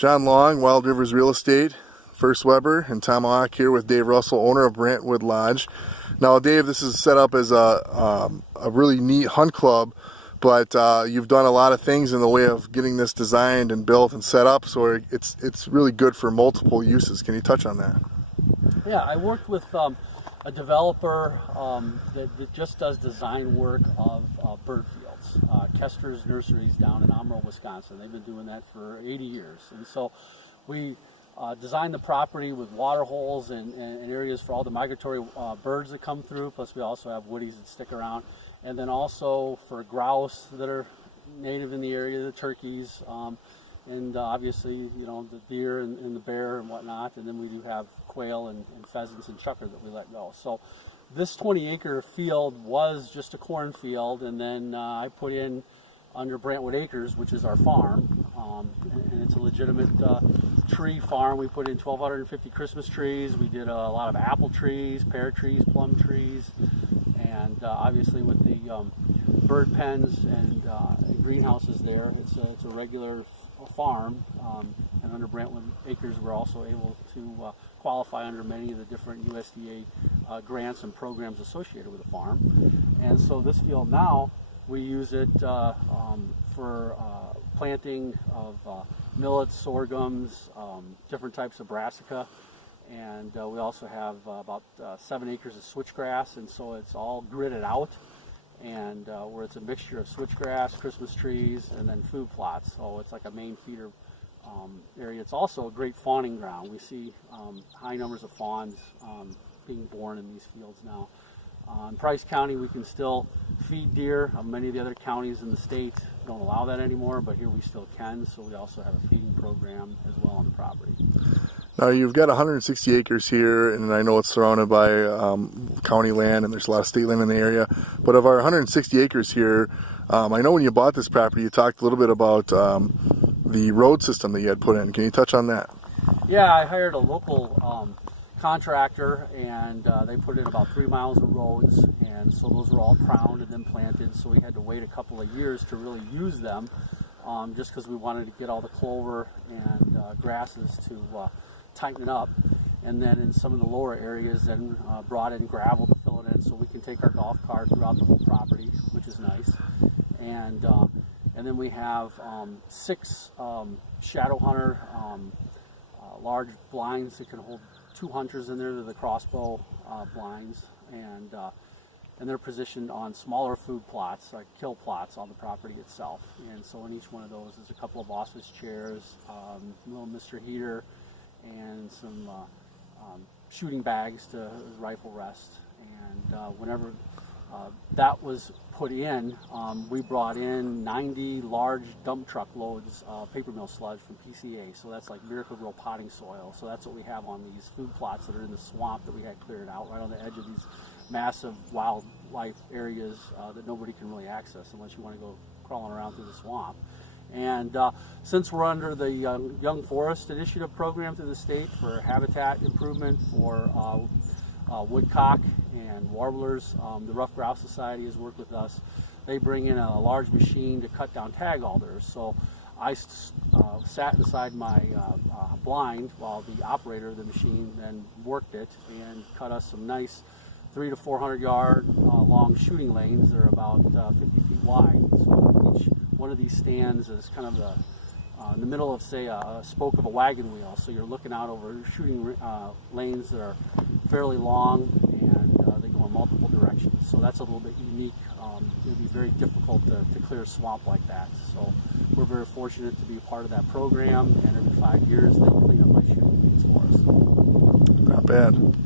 John Long, Wild Rivers Real Estate, First Weber, and Tom Hawk here with Dave Russell, owner of Brantwood Lodge. Now, Dave, this is set up as a really neat hunt club, but you've done a lot of things in the way of getting this designed and built and set up, so it's really good for multiple uses. Can you touch on that? Yeah, I worked with a developer that just does design work of bird fields. Kester's Nurseries down in Omro, Wisconsin. They've been doing that for 80 years. And so we designed the property with water holes and areas for all the migratory birds that come through. Plus we also have woodies that stick around. And then also for grouse that are native in the area, the turkeys, and obviously, you know, the deer and the bear and whatnot. And then we do have quail and pheasants and chukar that we let go. So this 20-acre field was just a cornfield, and then I put in under Brantwood Acres, which is our farm, and it's a legitimate tree farm. We put in 1,250 Christmas trees. We did a lot of apple trees, pear trees, plum trees, and obviously with the bird pens and greenhouses there, it's a regular farm. And under Brantwood Acres, we're also able to qualify under many of the different USDA grants and programs associated with the farm. And so this field now, we use it for planting of millets, sorghums, different types of brassica, and we also have about 7 acres of switchgrass, and so it's all gridded out, and where it's a mixture of switchgrass, Christmas trees, and then food plots. So it's like a main feeder area. It's also a great fawning ground. We see high numbers of fawns being born in these fields now. In Price County, we can still feed deer. Many of the other counties in the state don't allow that anymore, but here we still can, so we also have a feeding program as well on the property. Now, you've got 160 acres here, and I know it's surrounded by county land, and there's a lot of state land in the area. But of our 160 acres here, I know when you bought this property, you talked a little bit about the road system that you had put in. Can you touch on that? Yeah, I hired a local contractor, and they put in about 3 miles of roads, and so those were all crowned and then planted, so we had to wait a couple of years to really use them, just because we wanted to get all the clover and grasses to tighten it up. And then in some of the lower areas then brought in gravel to fill it in, so we can take our golf cart throughout the whole property, which is nice. And then we have 6 shadow hunter large blinds that can hold 2 hunters in there. They're the crossbow blinds, and they're positioned on smaller food plots, like kill plots on the property itself. And so in each one of those is a couple of office chairs, little Mr. Heater, and some shooting bags to rifle rest. And whenever that was put in, we brought in 90 large dump truck loads of paper mill sludge from PCA. So that's like Miracle-Gro potting soil. So that's what we have on these food plots that are in the swamp that we had cleared out, right on the edge of these massive wildlife areas that nobody can really access unless you want to go crawling around through the swamp. And since we're under the Young Forest Initiative program through the state for habitat improvement for woodcock and warblers, the Rough Grouse Society has worked with us. They bring in a large machine to cut down tag alders. So I sat inside my blind while the operator of the machine then worked it and cut us some nice 300 to 400 yard long shooting lanes. They're about 50 feet wide. So each one of these stands is kind of in the middle of, say, a spoke of a wagon wheel. So you're looking out over shooting lanes that are fairly long, and they go in multiple directions. So that's a little bit unique. It would be very difficult to clear a swamp like that. So we're very fortunate to be a part of that program, and every 5 years they clean up my shooting lanes for us. Not bad.